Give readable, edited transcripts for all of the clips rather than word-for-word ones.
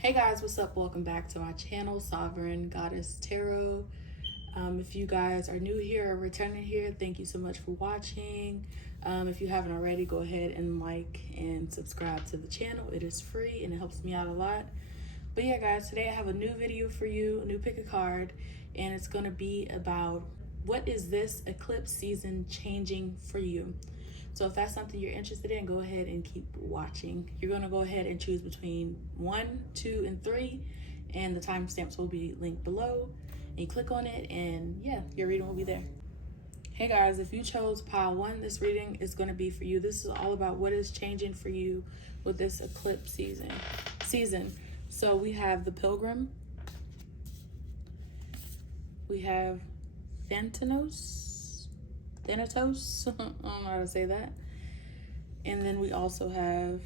Hey guys, what's up? Welcome back to my channel, Sovereign Goddess Tarot. If you guys are new here or returning here, thank you so much for watching. If you haven't already, go ahead and like and subscribe to the channel. It is free and it helps me out a lot. But yeah guys, today I have a new video for you, a new pick a card, and it's going to be about what is this eclipse season changing for you. So if that's something you're interested in, go ahead and keep watching. You're going to go ahead and choose between 1, 2, and 3, and the timestamps will be linked below. And you click on it, and yeah, your reading will be there. Hey guys, if you chose pile 1, this reading is going to be for you. This is all about what is changing for you with this eclipse season. So we have the Pilgrim, we have Thanatos. I don't know how to say that. And then we also have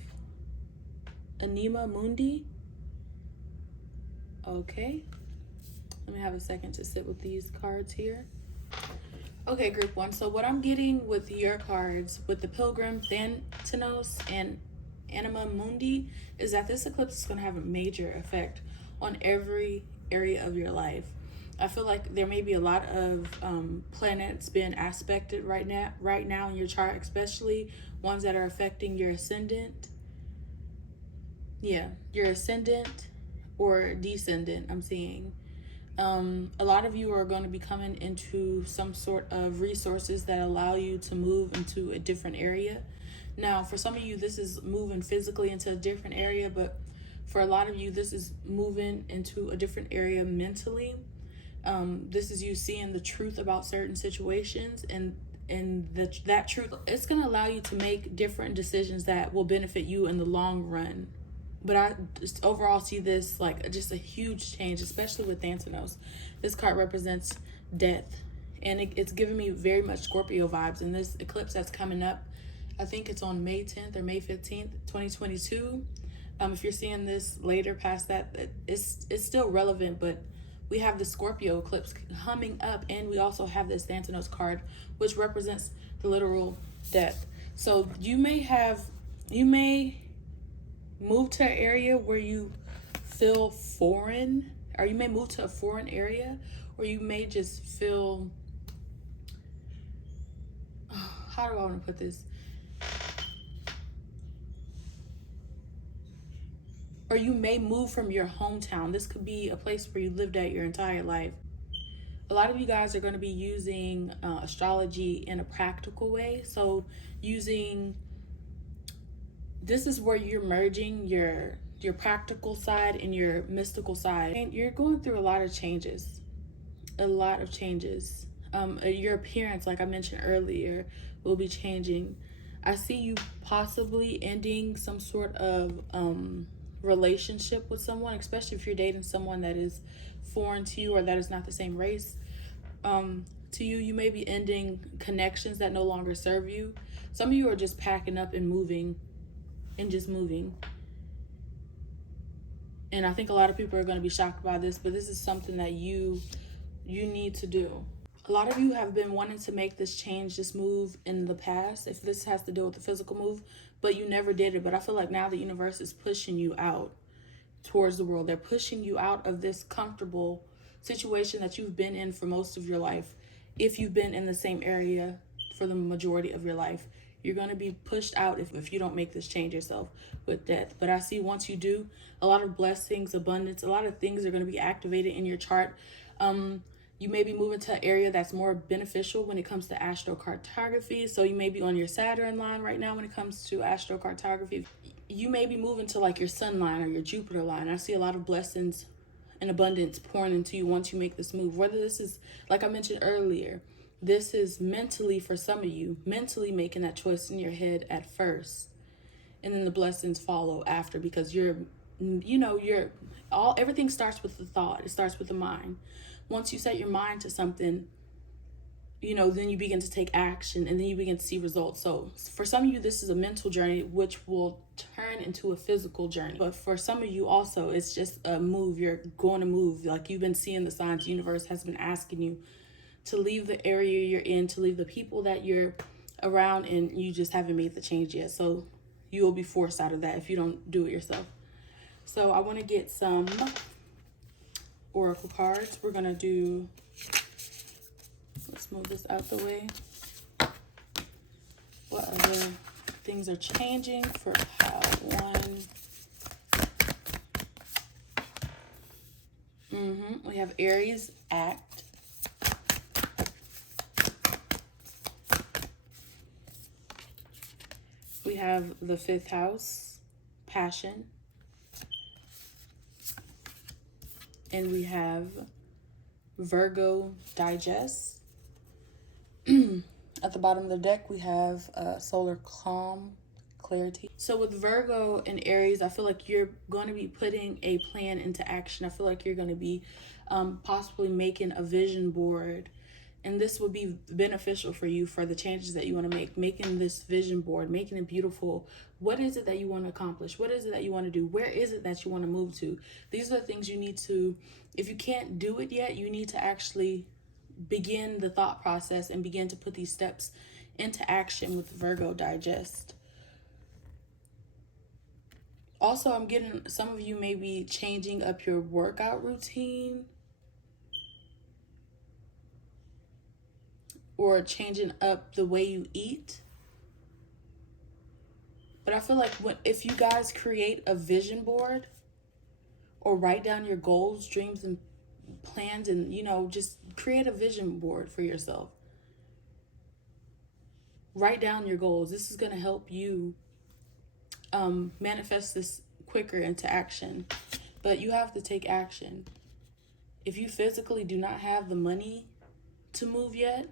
Anima Mundi. Okay. Let me have a second to sit with these cards here. Okay, group 1. So what I'm getting with your cards, with the Pilgrim, Thanatos, and Anima Mundi, is that this eclipse is going to have a major effect on every area of your life. I feel like there may be a lot of planets being aspected right now in your chart, especially ones that are affecting your ascendant. Yeah, your ascendant or descendant, I'm seeing. A lot of you are going to be coming into some sort of resources that allow you to move into a different area. Now, for some of you, this is moving physically into a different area, but for a lot of you, this is moving into a different area mentally. This is you seeing the truth about certain situations, and that truth, it's going to allow you to make different decisions that will benefit you in the long run. But I just overall see this like just a huge change, especially with Thanatos. This card represents death, and it's giving me very much Scorpio vibes. And this eclipse that's coming up, I think it's on May 10th or May 15th, 2022. If you're seeing this later past that, it's still relevant, but we have the Scorpio eclipse coming up, and we also have this Thanatos card, which represents the literal death. So you may move to an area where you feel foreign, or you may move to a foreign area, or you may just feel, how do I want to put this? Or you may move from your hometown. This could be a place where you lived at your entire life. A lot of you guys are going to be using astrology in a practical way. So this is where you're merging your practical side and your mystical side. And you're going through a lot of changes. Your appearance, like I mentioned earlier, will be changing. I see you possibly ending some sort of relationship with someone, especially if you're dating someone that is foreign to you or that is not the same race to you. You may be ending connections that no longer serve you. Some of you are just packing up and moving and just moving. And I think a lot of people are going to be shocked by this, but this is something that you need to do. A lot of you have been wanting to make this change, this move in the past, if this has to do with the physical move, but you never did it. But I feel like now the universe is pushing you out towards the world. They're pushing you out of this comfortable situation that you've been in for most of your life. If you've been in the same area for the majority of your life, you're going to be pushed out if you don't make this change yourself with death. But I see once you do, a lot of blessings, abundance, a lot of things are going to be activated in your chart. You may be moving to an area that's more beneficial when it comes to astrocartography. So you may be on your Saturn line right now when it comes to astrocartography. You may be moving to like your Sun line or your Jupiter line. I see a lot of blessings and abundance pouring into you once you make this move. Whether this is, like I mentioned earlier, this is mentally, for some of you, mentally making that choice in your head at first. And then the blessings follow after, because everything starts with the thought. It starts with the mind. Once you set your mind to something, then you begin to take action, and then you begin to see results. So for some of you, this is a mental journey, which will turn into a physical journey. But for some of you also, it's just a move. You're going to move. Like you've been seeing the signs. The universe has been asking you to leave the area you're in, to leave the people that you're around, and you just haven't made the change yet. So you will be forced out of that if you don't do it yourself. So I want to get some oracle cards. We're going to do, let's move this out the way. What other things are changing for pile 1? We have Aries, act. We have the 5th house, passion. And we have Virgo, digest. At the bottom of the deck, we have solar, calm, clarity. So with Virgo and Aries, I feel like you're going to be putting a plan into action. I feel like you're going to be possibly making a vision board. And this will be beneficial for you for the changes that you want to make. Making this vision board, making it beautiful. What is it that you want to accomplish? What is it that you want to do? Where is it that you want to move to? These are the things you need to, if you can't do it yet, you need to actually begin the thought process and begin to put these steps into action with Virgo digest. Also, I'm getting some of you may be changing up your workout routine or changing up the way you eat. But I feel like if you guys create a vision board or write down your goals, dreams, and plans, and, you know, just create a vision board for yourself. Write down your goals. This is going to help you manifest this quicker into action. But you have to take action. If you physically do not have the money to move yet,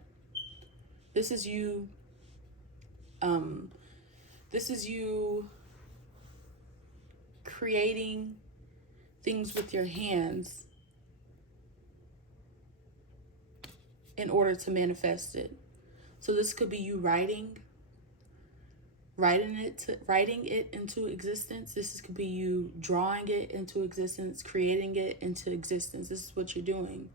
this is you creating things with your hands in order to manifest it. So this could be you writing it into existence. This could be you drawing it into existence, creating it into existence. This is what you're doing.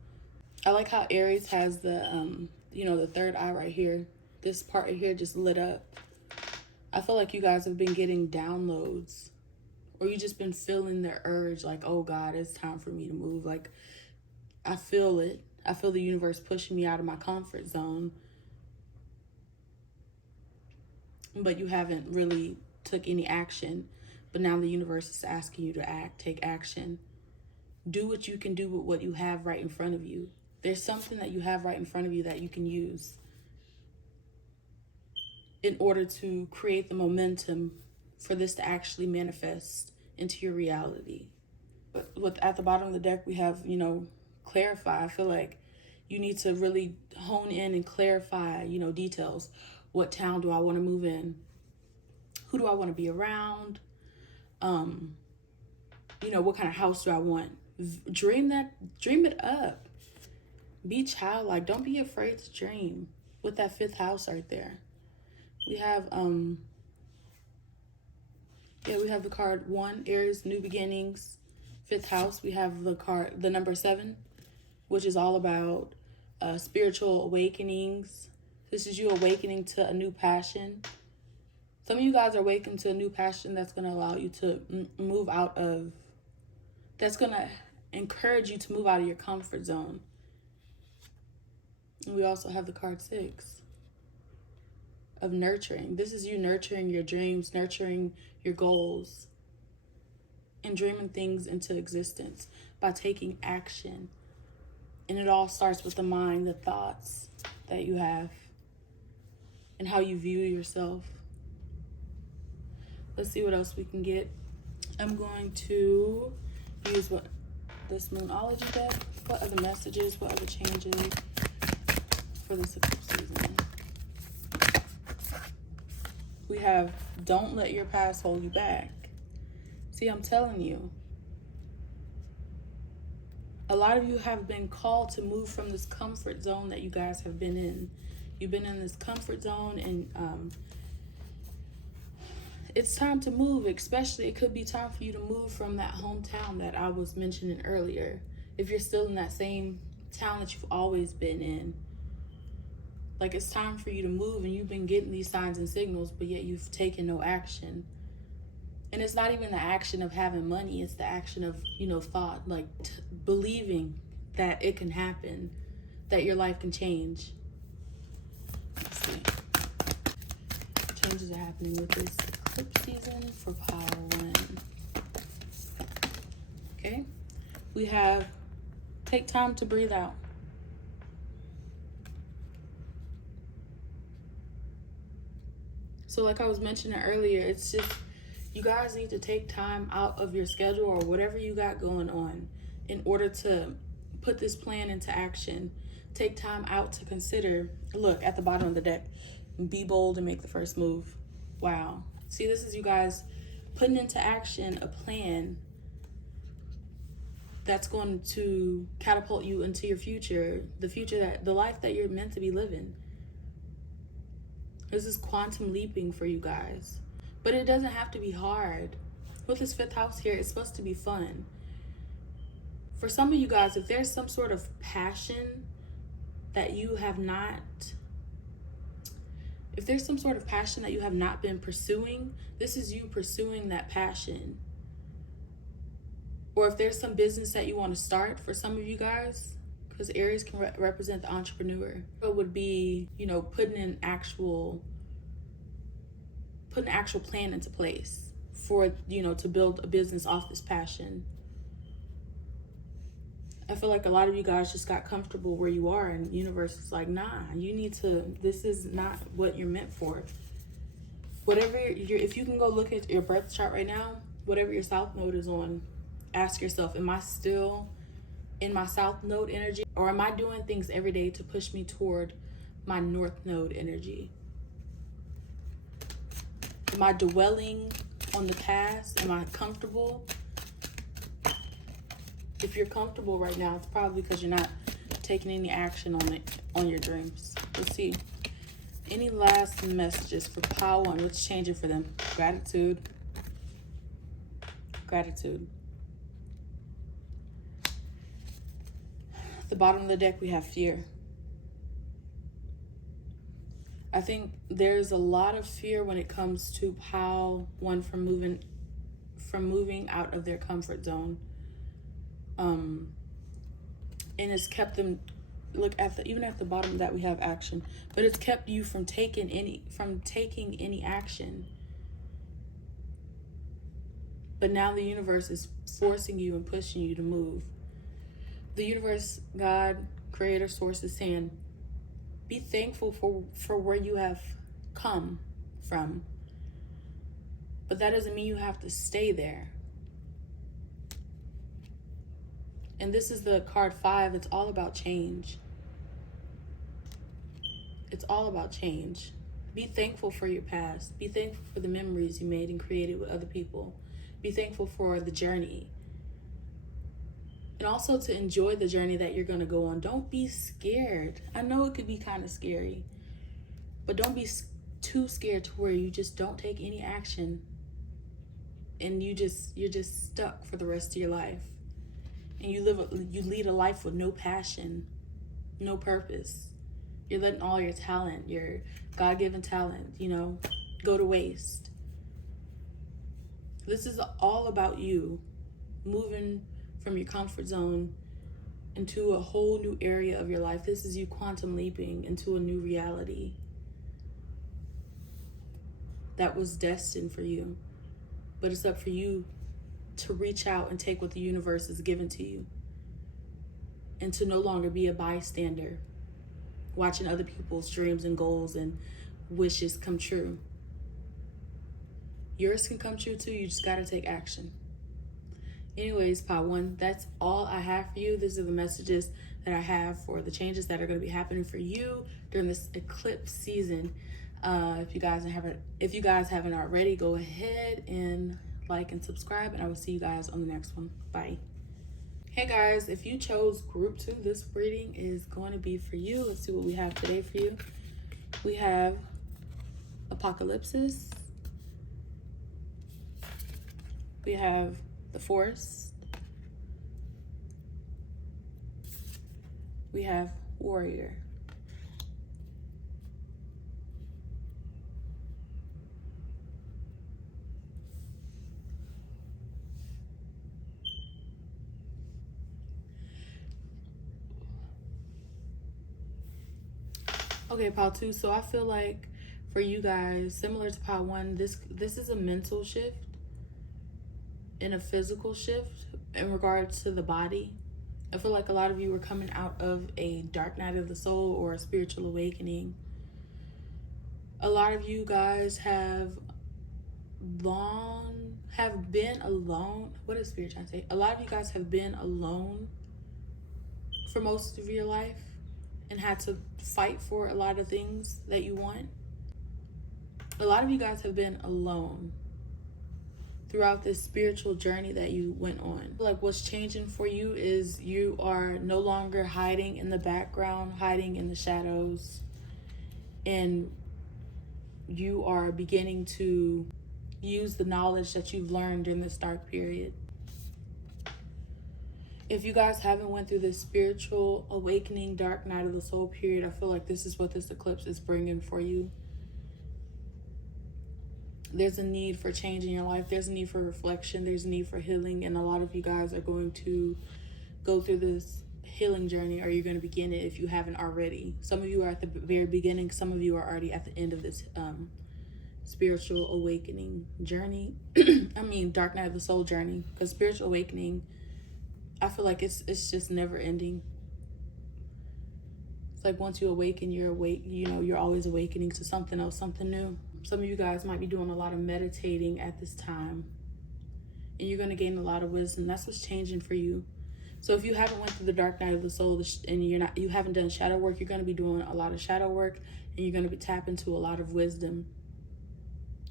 I like how Aries has the the third eye right here. This part right here just lit up. I feel like you guys have been getting downloads, or you just been feeling the urge, like, oh God, it's time for me to move. Like, I feel it. I feel the universe pushing me out of my comfort zone. But you haven't really took any action. But now the universe is asking you to take action. Do what you can do with what you have right in front of you. There's something that you have right in front of you that you can use in order to create the momentum for this to actually manifest into your reality. But at the bottom of the deck, we have, clarify. I feel like you need to really hone in and clarify, details. What town do I want to move in? Who do I want to be around? What kind of house do I want? Dream it up. Be childlike. Don't be afraid to dream. With that 5th house right there. We have we have the card 1, Aries, new beginnings. 5th house, we have the number 7, which is all about spiritual awakenings. This is you awakening to a new passion. Some of you guys are awakening to a new passion that's going to allow you to move out of, that's going to encourage you to move out of your comfort zone. And we also have the card 6 of nurturing. This is you nurturing your dreams, nurturing your goals, and dreaming things into existence by taking action. And it all starts with the mind, the thoughts that you have, and how you view yourself. Let's see what else we can get. I'm going to use this Moonology deck. What other messages, what other changes for this eclipse season? We have, don't let your past hold you back. See, I'm telling you, a lot of you have been called to move from this comfort zone that you guys have been in. You've been in this comfort zone, and it's time to move. Especially, it could be time for you to move from that hometown that I was mentioning earlier. If you're still in that same town that you've always been in. Like, it's time for you to move, and you've been getting these signs and signals, but yet you've taken no action. And it's not even the action of having money, it's the action of, thought, like believing that it can happen, that your life can change. Let's see. Changes are happening with this eclipse season for pile 1. Okay? We have take time to breathe out. So like I was mentioning earlier, it's just, you guys need to take time out of your schedule or whatever you got going on in order to put this plan into action. Take time out to consider. Look at the bottom of the deck. Be bold and make the first move. Wow. See, this is you guys putting into action a plan that's going to catapult you into your future, the life that you're meant to be living. This is quantum leaping for you guys. But it doesn't have to be hard. With this 5th house here, it's supposed to be fun. For some of you guys, if there's some sort of passion that you have not, been pursuing, this is you pursuing that passion. Or if there's some business that you want to start, for some of you guys, because Aries can represent the entrepreneur, it would be, putting an actual plan into place for, to build a business off this passion. I feel like a lot of you guys just got comfortable where you are, and the universe is like, nah, this is not what you're meant for. If you can go look at your birth chart right now, whatever your south node is on, ask yourself, am I still in my south node energy, or am I doing things every day to push me toward my north node energy? Am I dwelling on the past? Am I comfortable? If you're comfortable right now, it's probably because you're not taking any action on your dreams. Let's see. Any last messages for pile 1? What's changing for them? Gratitude. Gratitude. At the bottom of the deck, we have fear. I think there's a lot of fear when it comes to pile 1 from moving out of their comfort zone. And it's kept them, even at the bottom of that we have action, but it's kept you from taking any action. But now the universe is forcing you and pushing you to move. The universe, God, creator, source is saying, be thankful for where you have come from. But that doesn't mean you have to stay there. And this is the card 5. It's all about change. It's all about change. Be thankful for your past. Be thankful for the memories you made and created with other people. Be thankful for the journey. And also to enjoy the journey that you're going to go on. Don't be scared. I know it could be kind of scary, but don't be too scared to where you just don't take any action and you're just stuck for the rest of your life. And you lead a life with no passion, no purpose. You're letting all your talent, your God-given talent, go to waste. This is all about you moving from your comfort zone into a whole new area of your life. This is you quantum leaping into a new reality that was destined for you. But it's up for you to reach out and take what the universe has given to you, and to no longer be a bystander watching other people's dreams and goals and wishes come true. Yours can come true too. You just got to take action. Anyways, pile 1, that's all I have for you. These are the messages that I have for the changes that are going to be happening for you during this eclipse season. If you guys haven't already, go ahead and like and subscribe, and I will see you guys on the next one. Bye. Hey guys, if you chose group 2, this reading is going to be for you. Let's see what we have today for you. We have Apocalypse. We have the Forest. We have Warrior. Okay, pile 2. So I feel like for you guys, similar to pile 1, this is a mental shift and a physical shift in regards to the body. I feel like a lot of you are coming out of a dark night of the soul or a spiritual awakening. A lot of you guys have been alone. What is spirit trying to say? A lot of you guys have been alone for most of your life and had to fight for a lot of things that you want. A lot of you guys have been alone throughout this spiritual journey that you went on. Like, what's changing for you is you are no longer hiding in the background, hiding in the shadows, and you are beginning to use the knowledge that you've learned during this dark period. If you guys haven't went through this spiritual awakening, dark night of the soul period, I feel like this is what this eclipse is bringing for you. There's a need for change in your life. There's a need for reflection. There's a need for healing. And a lot of you guys are going to go through this healing journey, or you're going to begin it if you haven't already. Some of you are at the very beginning. Some of you are already at the end of this spiritual awakening journey. I mean, dark night of the soul journey. Because spiritual awakening, I feel like it's just never ending. It's like once you awaken, you're awake. You know, you're always awakening to something else, something new. Some of you guys might be doing a lot of meditating at this time, and you're going to gain a lot of wisdom. That's what's changing for you. So if you haven't went through the dark night of the soul and you haven't done shadow work, you're going to be doing a lot of shadow work, and you're going to be tapping into a lot of wisdom,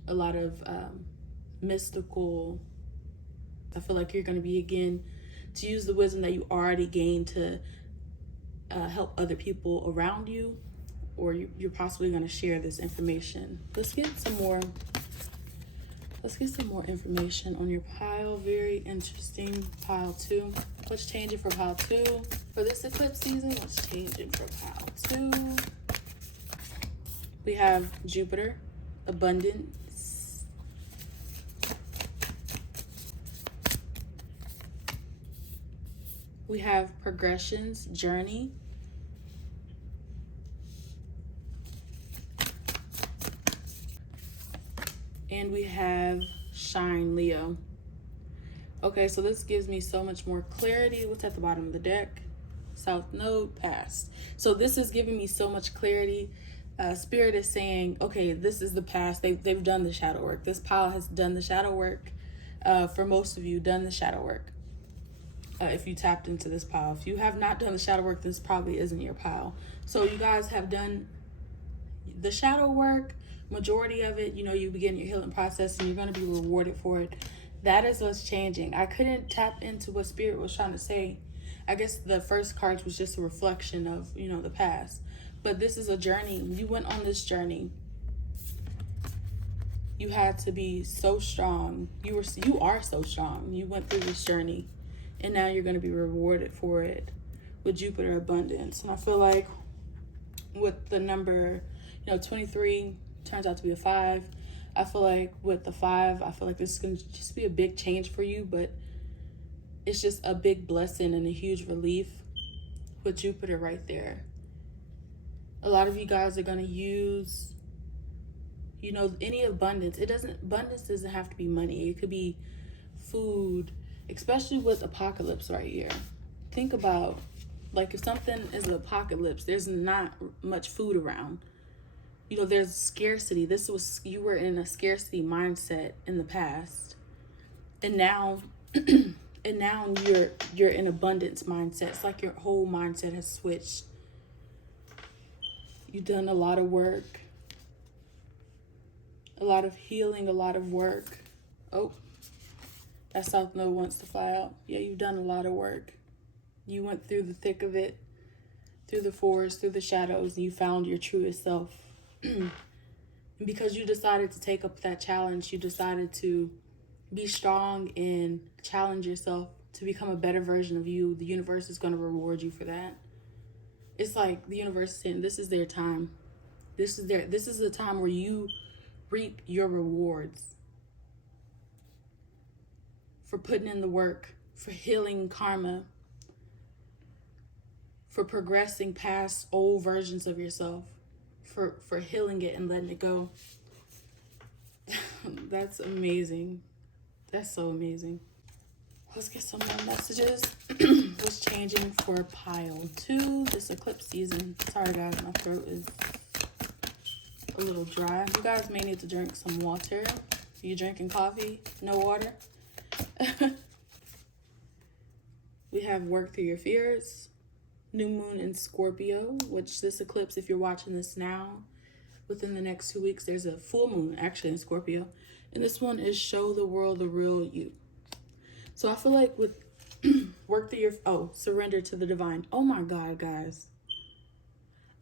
a lot of mystical. I feel like you're going to be again to use the wisdom that you already gained to help other people around you, or you're possibly going to share this information. Let's get some more information on your pile. Very interesting. Pile 2. What's changing for pile 2 for this eclipse season? What's changing for pile 2? We have Jupiter, abundance. We have progressions, journey. And we have shine, Leo. Okay, so this gives me so much more clarity. What's at the bottom of the deck? South Node, past. So this is giving me so much clarity. Spirit is saying, okay, this is the past. They've done the shadow work. This pile has done the shadow work. For most of you, done the shadow work. If you tapped into this pile. If you have not done the shadow work, this probably isn't your pile. So you guys have done the shadow work, majority of it. You know, you begin your healing process and you're going to be rewarded for it. That is what's changing. I couldn't tap into what Spirit was trying to say. I guess the first cards was just a reflection of, you know, the past. But this is a journey. You went on this journey. You had to be so strong. You are so strong. You went through this journey. And now you're going to be rewarded for it with Jupiter abundance. And I feel like with the number, 23 turns out to be a 5. I feel like with the 5, I feel like this is going to just be a big change for you. But it's just a big blessing and a huge relief with Jupiter right there. A lot of you guys are going to use, any abundance. Abundance doesn't have to be money. It could be food. Especially with apocalypse right here. Think about, like, if something is an apocalypse, there's not much food around. There's scarcity. You were in a scarcity mindset in the past. And now you're in abundance mindset. It's like your whole mindset has switched. You've done a lot of work. A lot of healing, a lot of work. Oh. That South Node wants to fly out. Yeah, you've done a lot of work. You went through the thick of it, through the forest, through the shadows, and you found your truest self. And because you decided to take up that challenge, you decided to be strong and challenge yourself to become a better version of you. The universe is going to reward you for that. It's like the universe is saying, this is their time. This is the time where you reap your rewards. For putting in the work, for healing karma, for progressing past old versions of yourself. for healing it and letting it go. That's amazing. That's so amazing. Let's get some more messages. What's changing for pile 2 this eclipse season? Sorry guys, my throat is a little dry. You guys may need to drink some water. Are you drinking coffee? No water? We have work through your fears. New moon in Scorpio, which this eclipse, if you're watching this now, within the next 2 weeks, there's a full moon actually in Scorpio. And this one is show the world the real you. So I feel like with work through your, surrender to the divine. Oh my God, guys.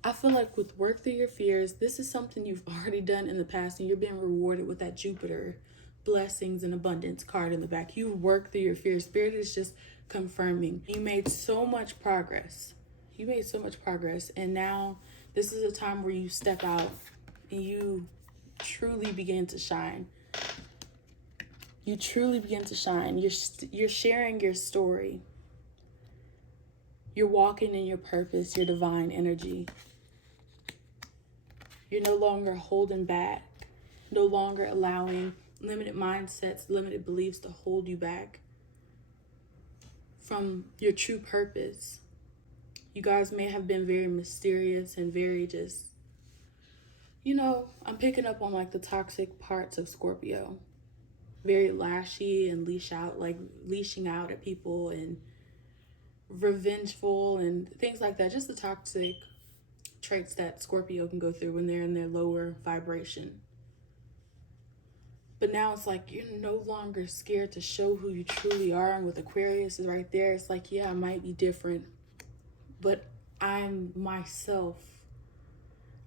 I feel like with work through your fears, this is something you've already done in the past and you're being rewarded with that Jupiter blessings and abundance card in the back. You work through your fears. Spirit is just confirming. You made so much progress. You made so much progress. And now this is a time where you step out and you truly begin to shine. You truly begin to shine. You're sharing your story. You're walking in your purpose, your divine energy. You're no longer holding back, no longer allowing limited mindsets, limited beliefs to hold you back from your true purpose. You guys may have been very mysterious and very just, I'm picking up on like the toxic parts of Scorpio. Very lashy and leashing out at people and revengeful and things like that. Just the toxic traits that Scorpio can go through when they're in their lower vibration. But now it's like you're no longer scared to show who you truly are. And with Aquarius is right there, it's like, yeah, I might be different, but I'm myself.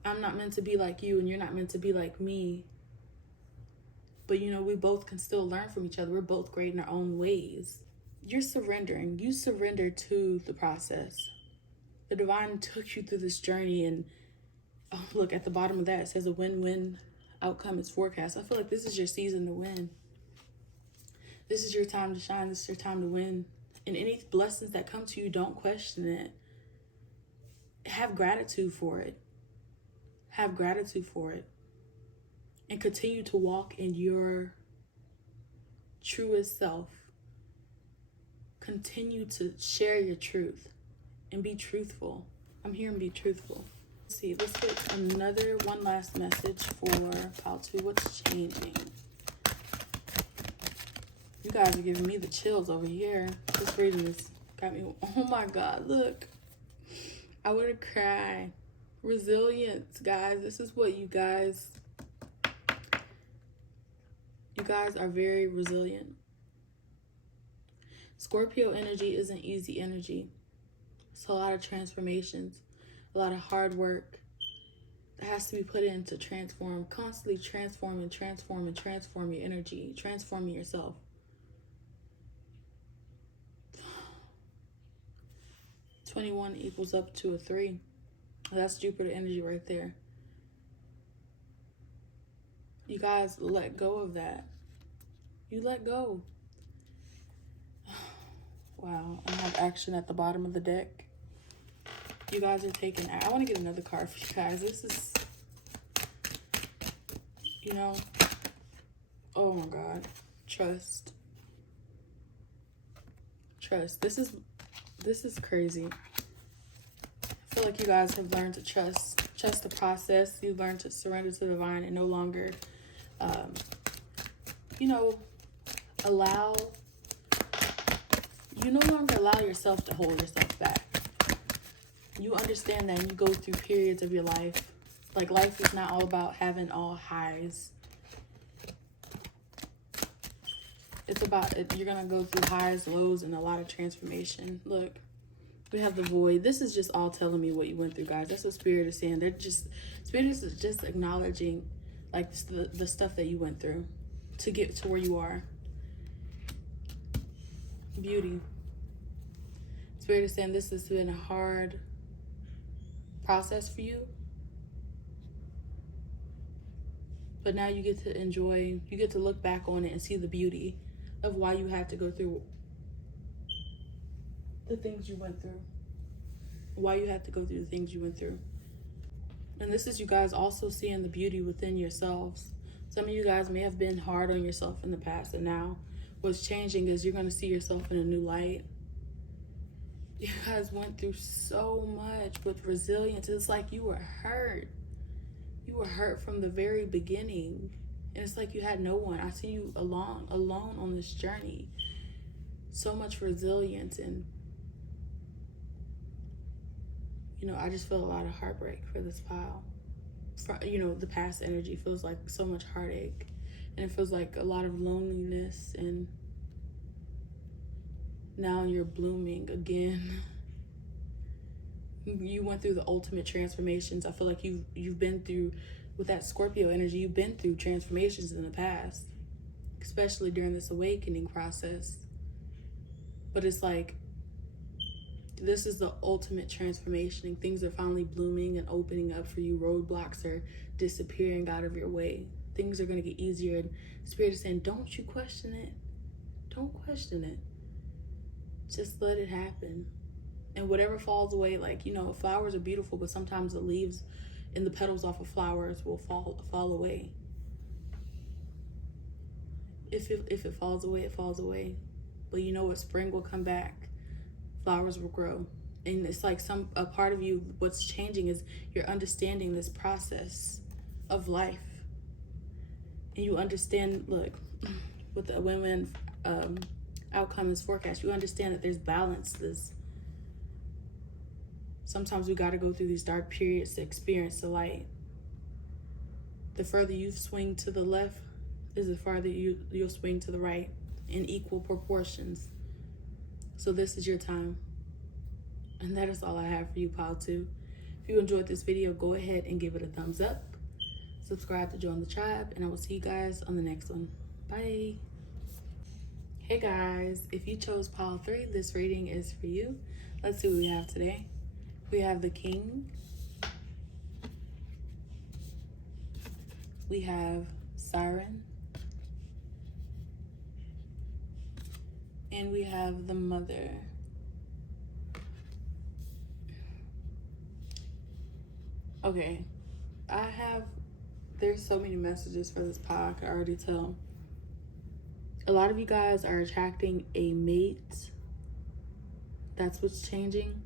I'm not meant to be like you and you're not meant to be like me. But we both can still learn from each other. We're both great in our own ways. You're surrendering. You surrender to the process. The divine took you through this journey, and look at the bottom of that. It says a win-win outcome is forecast. I feel like this is your season to win. This is your time to shine. This is your time to win. And any blessings that come to you, don't question it. Have gratitude for it. Have gratitude for it. And continue to walk in your truest self. Continue to share your truth and be truthful. I'm here and be truthful. Let's see, let's get one last message for pile 2. What's changing? You guys are giving me the chills over here. Just reading this got me, oh my God, look. I want to cry. Resilience, guys. This is what you guys are very resilient. Scorpio energy isn't easy energy. It's a lot of transformations, a lot of hard work that has to be put in to transform, constantly transform your energy, transforming yourself. $21 equals up to a 3. That's Jupiter energy right there. You guys let go of that. You let go. Wow, I have action at the bottom of the deck. You guys are taking, I want to get another card for you guys. This is, oh my God, trust. This is crazy. I feel like you guys have learned to trust the process. You learned to surrender to the divine and no longer, allow yourself to hold yourself back. You understand that you go through periods of your life. Like, life is not all about having all highs. It's about, you're going to go through highs, lows, and a lot of transformation. Look, we have the void. This is just all telling me what you went through, guys. That's what Spirit is saying. Spirit is just acknowledging, like, the stuff that you went through to get to where you are. Beauty. Spirit is saying this has been a hard process for you. But now you get to enjoy, you get to look back on it and see the beauty of why you had to go through the things you went through. Why you had to go through the things you went through. And this is you guys also seeing the beauty within yourselves. Some of you guys may have been hard on yourself in the past, and now what's changing is you're going to see yourself in a new light. You guys went through so much with resilience. It's like you were hurt. You were hurt from the very beginning. And it's like you had no one. I see you alone on this journey. So much resilience. And, you know, I just feel a lot of heartbreak for this pile. You know, the past energy feels like so much heartache. And it feels like a lot of loneliness. And now you're blooming again. You went through the ultimate transformations. I feel like you've been through, with that Scorpio energy, you've been through transformations in the past, especially during this awakening process. But it's like, this is the ultimate transformation. Things are finally blooming and opening up for you. Roadblocks are disappearing out of your way. Things are going to get easier. And Spirit is saying, don't you question it. Don't question it. Just let it happen. And whatever falls away, like, you know, flowers are beautiful, but sometimes the leaves and the petals off of flowers will fall away. If it falls away, it falls away. But you know what? Spring will come back. Flowers will grow. And it's like a part of you, what's changing is you're understanding this process of life. And you understand, look, with the win-win outcome is forecast, you understand that there's balance. Sometimes we got to go through these dark periods to experience the light. The further you swing to the left is the farther you'll swing to the right in equal proportions. So this is your time. And that is all I have for you, Pile 2. If you enjoyed this video, go ahead and give it a thumbs up. Subscribe to join the tribe, and I will see you guys on the next one. Bye. Hey guys, if you chose Pile 3, this reading is for you. Let's see what we have today. We have the King. We have Siren. And we have the Mother. Okay, there's so many messages for this pile, I can already tell. A lot of you guys are attracting a mate. That's what's changing.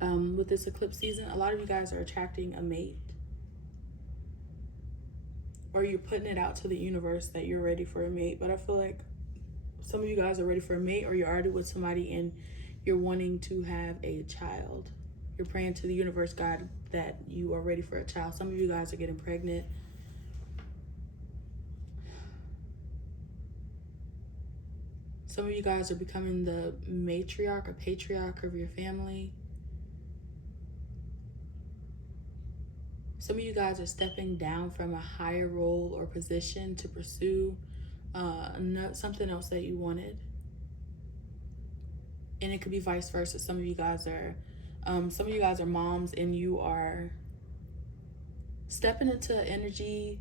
With this eclipse season, a lot of you guys are attracting a mate. Or you're putting it out to the universe that you're ready for a mate. But I feel like some of you guys are ready for a mate, or you're already with somebody and you're wanting to have a child. You're praying to the universe, God, that you are ready for a child. Some of you guys are getting pregnant. Some of you guys are becoming the matriarch or patriarch of your family. Some of you guys are stepping down from a higher role or position to pursue something else that you wanted. And it could be vice versa. Some of you guys are moms, and you are stepping into energy.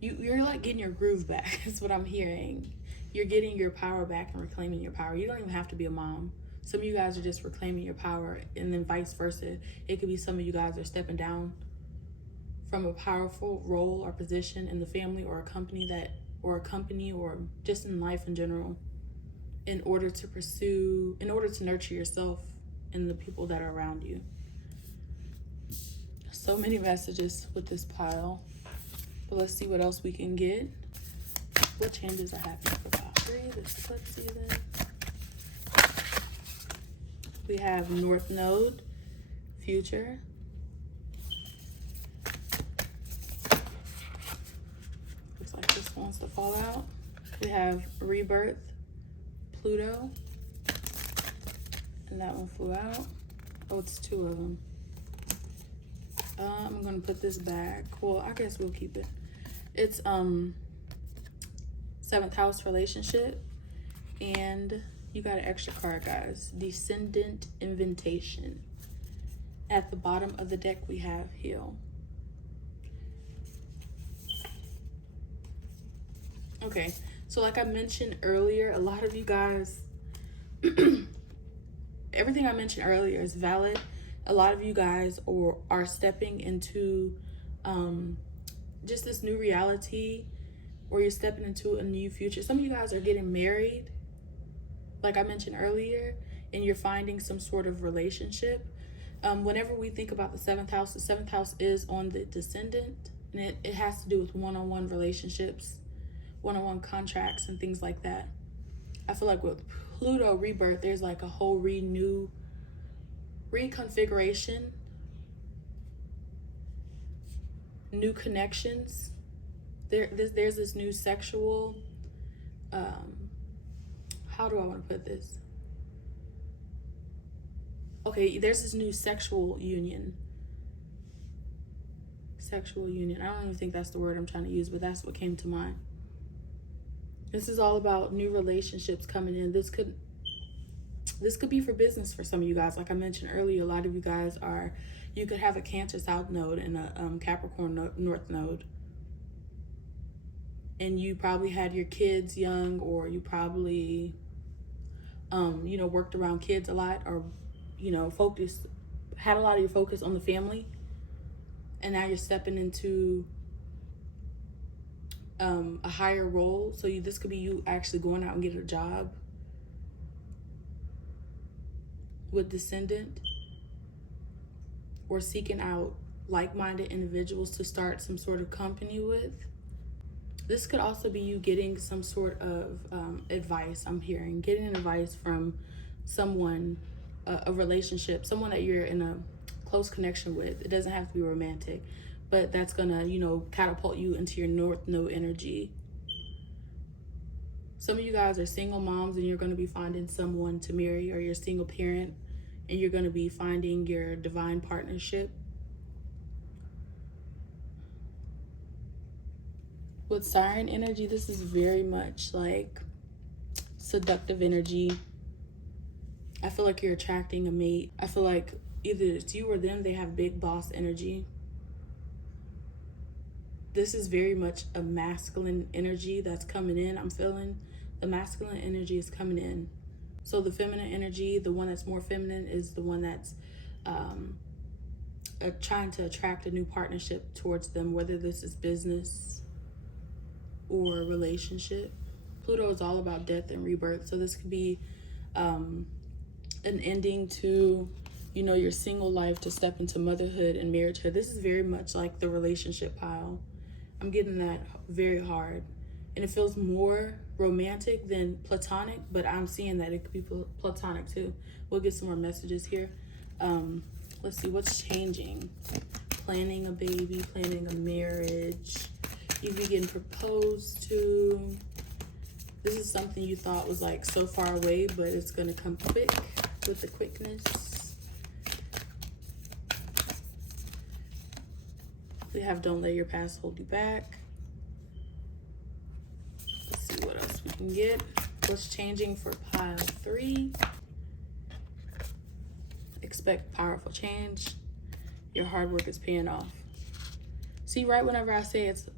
You're like getting your groove back. That's what I'm hearing. You're getting your power back and reclaiming your power. You don't even have to be a mom. Some of you guys are just reclaiming your power, and then vice versa. It could be some of you guys are stepping down from a powerful role or position in the family or a company or just in life in general, in order to nurture yourself and the people that are around you. So many messages with this pile, but let's see what else we can get. What changes are happening for pile 3 this eclipse season? We have North Node, Future. Looks like this wants to fall out. We have Rebirth, Pluto. And that one flew out. Oh, it's 2 of them. I'm gonna put this back. Well, I guess we'll keep it. It's 7th house relationship, and you got an extra card, guys. Descendant Invitation. At the bottom of the deck, we have Heal. Okay, so like I mentioned earlier, a lot of you guys, everything I mentioned earlier is valid. A lot of you guys are stepping into just this new reality, or you're stepping into a new future. Some of you guys are getting married, like I mentioned earlier, and you're finding some sort of relationship. Whenever we think about the seventh house is on the descendant, and it has to do with one-on-one relationships, one-on-one contracts, and things like that. I feel like with Pluto rebirth, there's like a whole reconfiguration, new connections. There's this new sexual, how do I want to put this? Okay, there's this new sexual union. Sexual union. I don't even think that's the word I'm trying to use, but that's what came to mind. This is all about new relationships coming in. This could be for business for some of you guys. Like I mentioned earlier, a lot of you guys you could have a Cancer South node and a Capricorn North node. And you probably had your kids young, or you probably, worked around kids a lot, or, had a lot of your focus on the family. And now you're stepping into a higher role. So this could be you actually going out and getting a job with descendant, or seeking out like-minded individuals to start some sort of company with. This could also be you getting some sort of advice. I'm hearing getting advice from someone, a relationship, someone that you're in a close connection with. It doesn't have to be romantic, but that's gonna, catapult you into your North Node energy. Some of you guys are single moms, and you're going to be finding someone to marry, or you're a single parent and you're going to be finding your divine partnership. With Siren energy, this is very much like seductive energy. I feel like you're attracting a mate. I feel like either it's you or them, they have big boss energy. This is very much a masculine energy that's coming in. I'm feeling the masculine energy is coming in. So the feminine energy, the one that's more feminine, is the one that's trying to attract a new partnership towards them, whether this is business or a relationship. Pluto is all about death and rebirth. So this could be an ending to, your single life, to step into motherhood and marriagehood. This is very much like the relationship pile. I'm getting that very hard. And it feels more romantic than platonic, but I'm seeing that it could be platonic too. We'll get some more messages here. Let's see what's changing. Planning a baby, planning a marriage. You be getting proposed to. This is something you thought was like so far away, but it's gonna come quick with the quickness. We have don't let your past hold you back. Let's see what else we can get. What's changing for pile 3? Expect powerful change. Your hard work is paying off. See, right whenever I say it's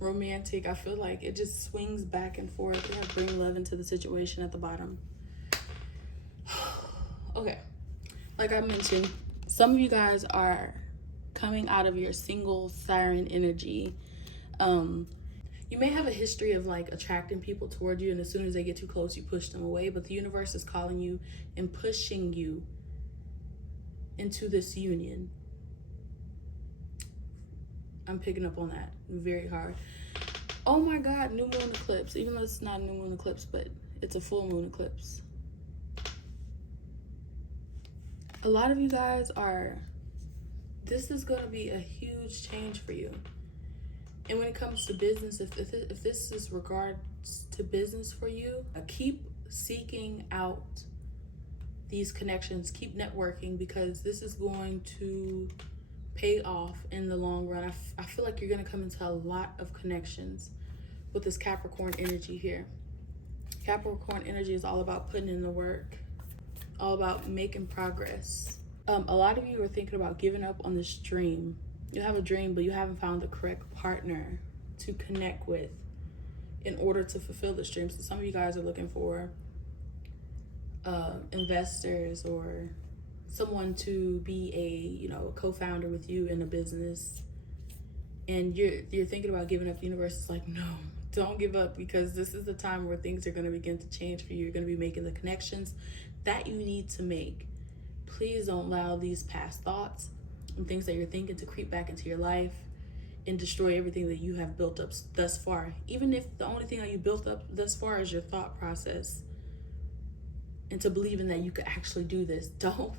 romantic, I feel like it just swings back and forth. You have to bring love into the situation at the bottom. Okay, like I mentioned, some of you guys are coming out of your single siren energy. You may have a history of like attracting people toward you, and as soon as they get too close, you push them away, but the universe is calling you and pushing you into this union. I'm picking up on that very hard. Oh my God, new moon eclipse. Even though it's not a new moon eclipse, but it's a full moon eclipse. A lot of you guys this is going to be a huge change for you. And when it comes to business, if this is regards to business for you, keep seeking out these connections, keep networking, because this is going to pay off in the long run. I feel like you're going to come into a lot of connections with this Capricorn energy here. Capricorn energy is all about putting in the work, all about making progress. A lot of you are thinking about giving up on this dream. You have a dream, but you haven't found the correct partner to connect with in order to fulfill this dream. So some of you guys are looking for investors or someone to be a co-founder with you in a business, and you're thinking about giving up, the universe is like, no, don't give up, because this is the time where things are going to begin to change for you. You're going to be making the connections that you need to make. Please don't allow these past thoughts and things that you're thinking to creep back into your life and destroy everything that you have built up thus far. Even if the only thing that you built up thus far is your thought process, and to believing that you could actually do this. Don't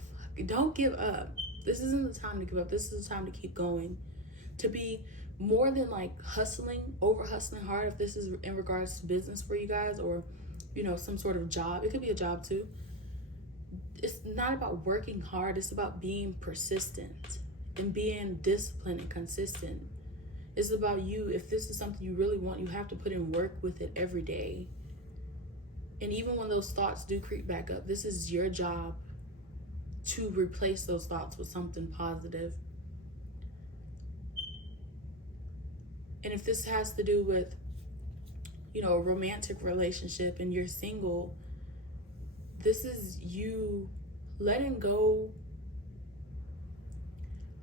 give up. This isn't the time to give up. This is the time to keep going. To be more than like over hustling hard, if this is in regards to business for you guys, or some sort of job. It could be a job too. It's not about working hard. It's about being persistent and being disciplined and consistent. It's about you. If this is something you really want, you have to put in work with it every day. And even when those thoughts do creep back up, this is your job to replace those thoughts with something positive. And if this has to do with, a romantic relationship and you're single, this is you letting go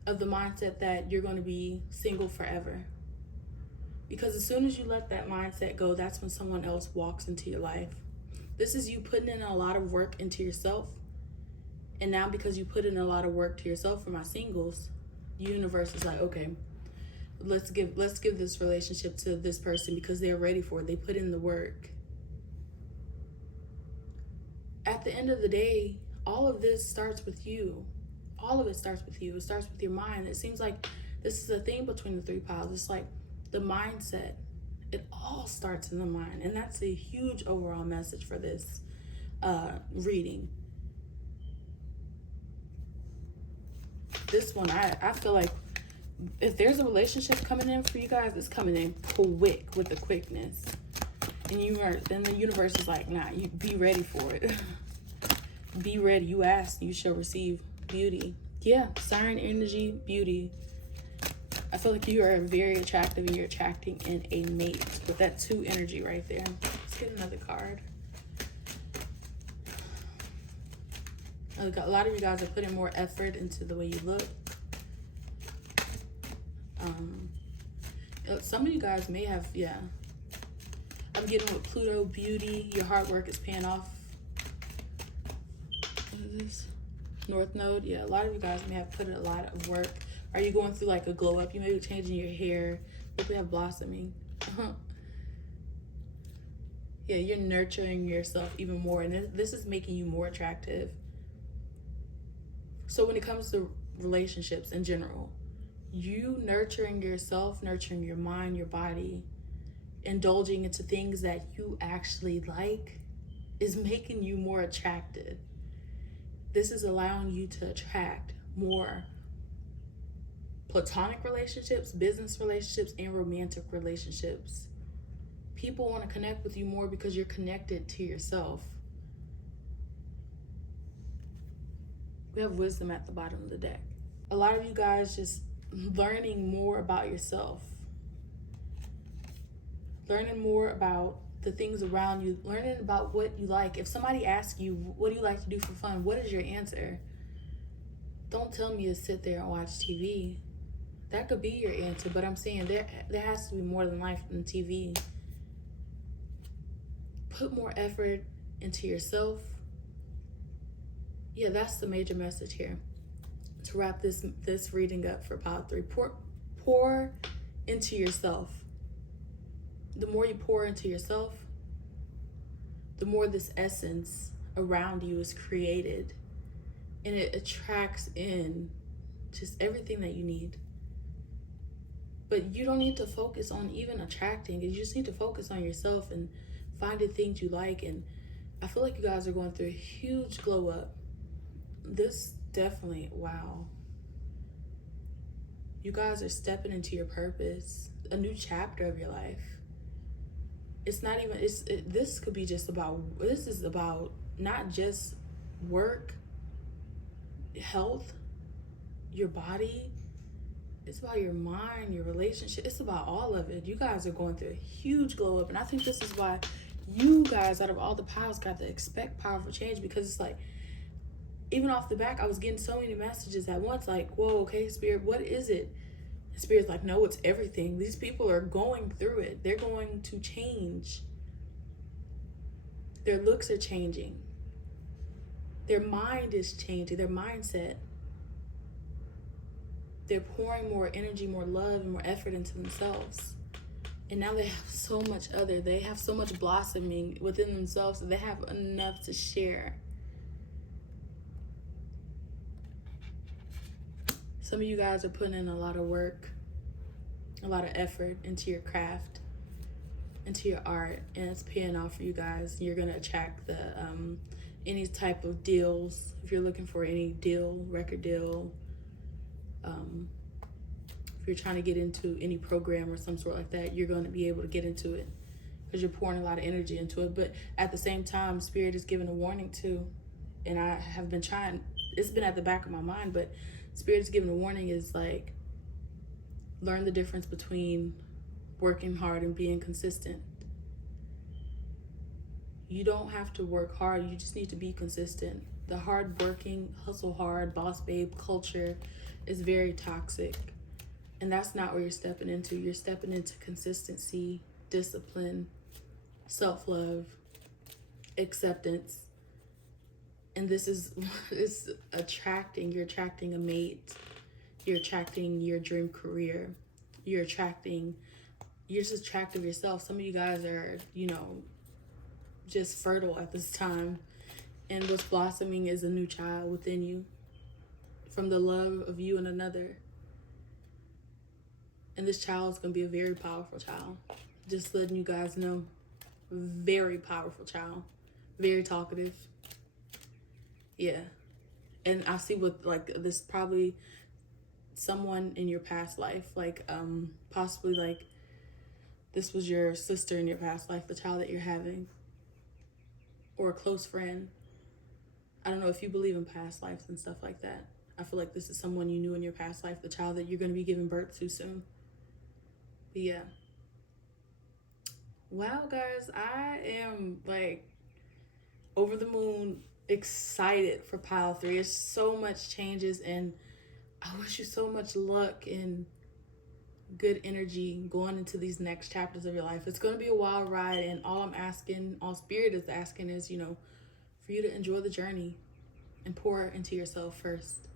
of the mindset that you're going to be single forever. Because as soon as you let that mindset go, that's when someone else walks into your life. This is you putting in a lot of work into yourself. And now because you put in a lot of work to yourself, for my singles, the universe is like, okay, let's give this relationship to this person because they're ready for it. They put in the work. At the end of the day, all of this starts with you. All of it starts with you. It starts with your mind. It seems like this is a theme between the three piles. It's like the mindset. It all starts in the mind. And that's a huge overall message for this reading. This one, I feel like if there's a relationship coming in for you guys, it's coming in quick, with the quickness. And then the universe is like, nah, you be ready for it. Be ready. You ask, you shall receive. Beauty. Yeah, siren energy, beauty. I feel like you are very attractive and you're attracting in a mate with that 2 energy right there. Let's get another card. A lot of you guys are putting more effort into the way you look. Some of you guys may have, I'm getting with Pluto, beauty. Your hard work is paying off. What is this? North Node. Yeah, a lot of you guys may have put in a lot of work. Are you going through like a glow up? You may be changing your hair. Look, we have blossoming. Yeah, you're nurturing yourself even more. And this is making you more attractive. So when it comes to relationships in general, you nurturing yourself, nurturing your mind, your body, indulging into things that you actually like is making you more attractive. This is allowing you to attract more platonic relationships, business relationships, and romantic relationships. People want to connect with you more because you're connected to yourself. We have wisdom at the bottom of the deck. A lot of you guys just learning more about yourself. Learning more about the things around you. Learning about what you like. If somebody asks you, what do you like to do for fun? What is your answer? Don't tell me to sit there and watch TV. That could be your answer, but I'm saying there has to be more than life than TV. Put more effort into yourself. Yeah, that's the major message here. To wrap this reading up for pile 3. Pour into yourself. The more you pour into yourself, the more this essence around you is created. And it attracts in just everything that you need. But you don't need to focus on even attracting. You just need to focus on yourself and finding things you like. And I feel like you guys are going through a huge glow up. This definitely, wow. You guys are stepping into your purpose, a new chapter of your life. It's not even, this could be just about, this is about not just work, health, your body. It's about your mind, your relationship. It's about all of it. You guys are going through a huge glow up. And I think this is why you guys, out of all the piles, got to expect powerful change, because it's like, even off the back, I was getting so many messages at once, like, whoa, okay, Spirit, what is it? And Spirit's like, no, it's everything. These people are going through it. They're going to change. Their looks are changing. Their mind is changing, their mindset. They're pouring more energy, more love, and more effort into themselves. And now they have so much they have so much blossoming within themselves that they have enough to share. Some of you guys are putting in a lot of work, a lot of effort into your craft, into your art, and it's paying off for you guys. You're gonna attract the any type of deals. If you're looking for any deal, record deal, if you're trying to get into any program or some sort like that, you're going to be able to get into it because you're pouring a lot of energy into it. But at the same time, Spirit is giving a warning too, and I have been trying, it's been at the back of my mind, but Spirit is giving a warning is like, learn the difference between working hard and being consistent. You don't have to work hard, you just need to be consistent. The hard working, hustle hard, boss babe culture is very toxic. And that's not what you're stepping into. You're stepping into consistency, discipline, self-love, acceptance. And this is attracting. You're attracting a mate. You're attracting your dream career. You're just attractive yourself. Some of you guys are, just fertile at this time. And what's blossoming is a new child within you from the love of you and another. And this child is going to be a very powerful child. Just letting you guys know. Very powerful child. Very talkative. Yeah. And I see what, like, this probably someone in your past life. Like, possibly, like, this was your sister in your past life, the child that you're having. Or a close friend. I don't know if you believe in past lives and stuff like that. I feel like this is someone you knew in your past life, the child that you're going to be giving birth to soon. But yeah. Wow, guys, I am like over the moon excited for pile 3. There's so much changes, and I wish you so much luck and good energy going into these next chapters of your life. It's going to be a wild ride, and all Spirit is asking is, for you to enjoy the journey and pour into yourself first.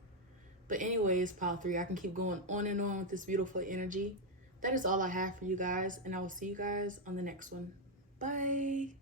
But anyways, pile 3, I can keep going on and on with this beautiful energy. That is all I have for you guys, and I will see you guys on the next one. Bye.